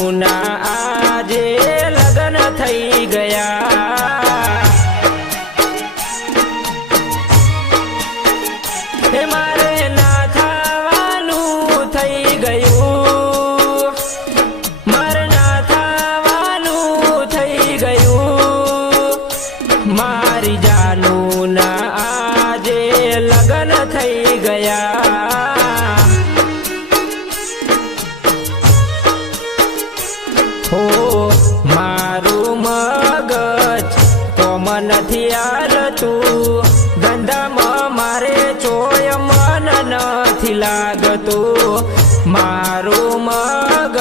જાનું ના આજે લગ્ન થઈ ગયા. હે મારે ના થઈ ગયું. મારે ના થઈ ગયું. મારી જાનું આજે લગ્ન થઈ ગયા. કોમ નથી હાલતું ધંધામાં મારે ચોય મન નથી લાગતું. મારું મગજ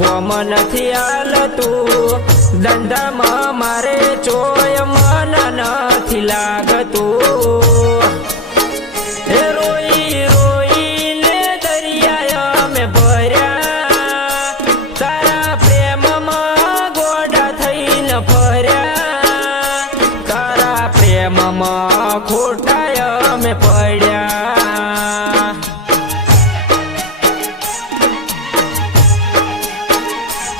કોમ નથી હાલતું. ધંધામાં મારે ચોય મન નથી લાગતું. પડ્યા.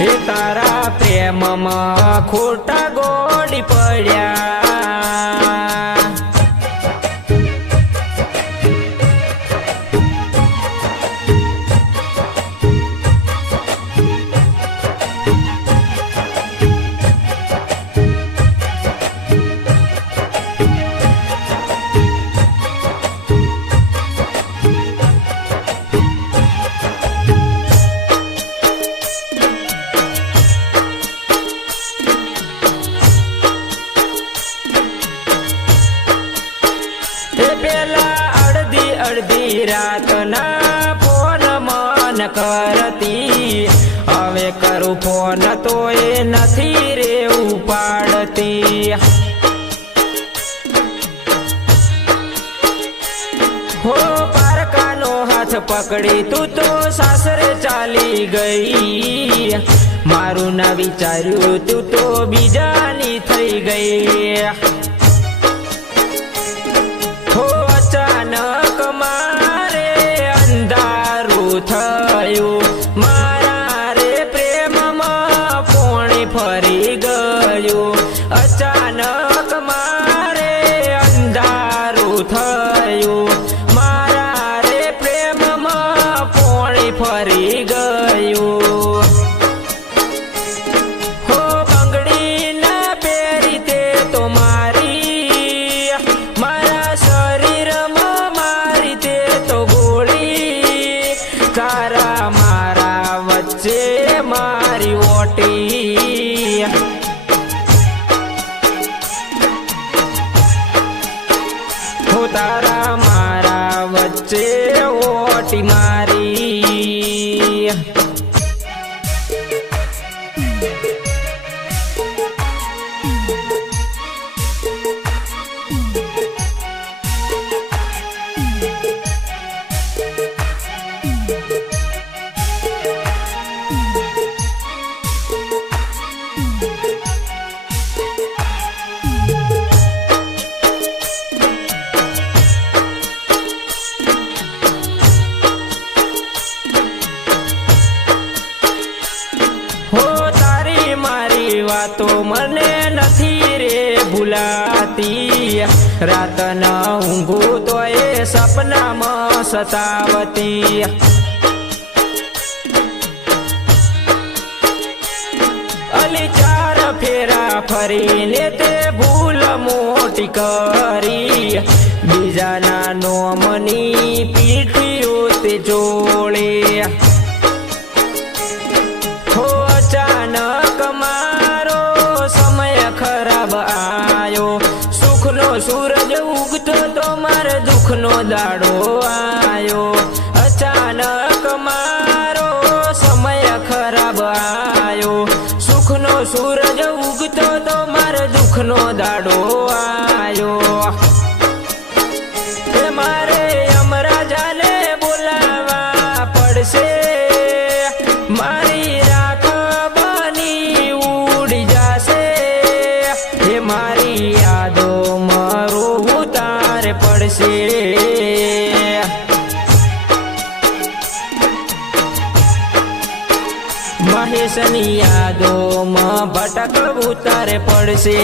હે તારા પ્રેમમાં ખોટા ગોડી પડ્યા. અડધી રાતના ફોન મન કરતી. હવે કરું ફોન તો એ નથી રે ઉપાડતી. હો પારકાનો હાથ પકડી તું તો સાસરે ચાલી ગઈ. મારું ના વિચાર્યું તું તો બીજાની થઈ ગઈ. વાતો મને નથી રે ભૂલાતી. રાત ન ઊંઘું તો એ સપનામાં સતાવતી. અલી ચાર ફેરા ફરીને તે ભૂલ મોટી કરી. બીજાના નોમની પીઠીઓ તે જોડે દુઃખનો દાડો આયો. અચાનક મારો સમય ખરાબ આયો. સુખનો સૂરજ ઉગતો તો મારે દુઃખનો દાડો આયો મહેશની યાદોમાં ભટકવું તારે પડશે.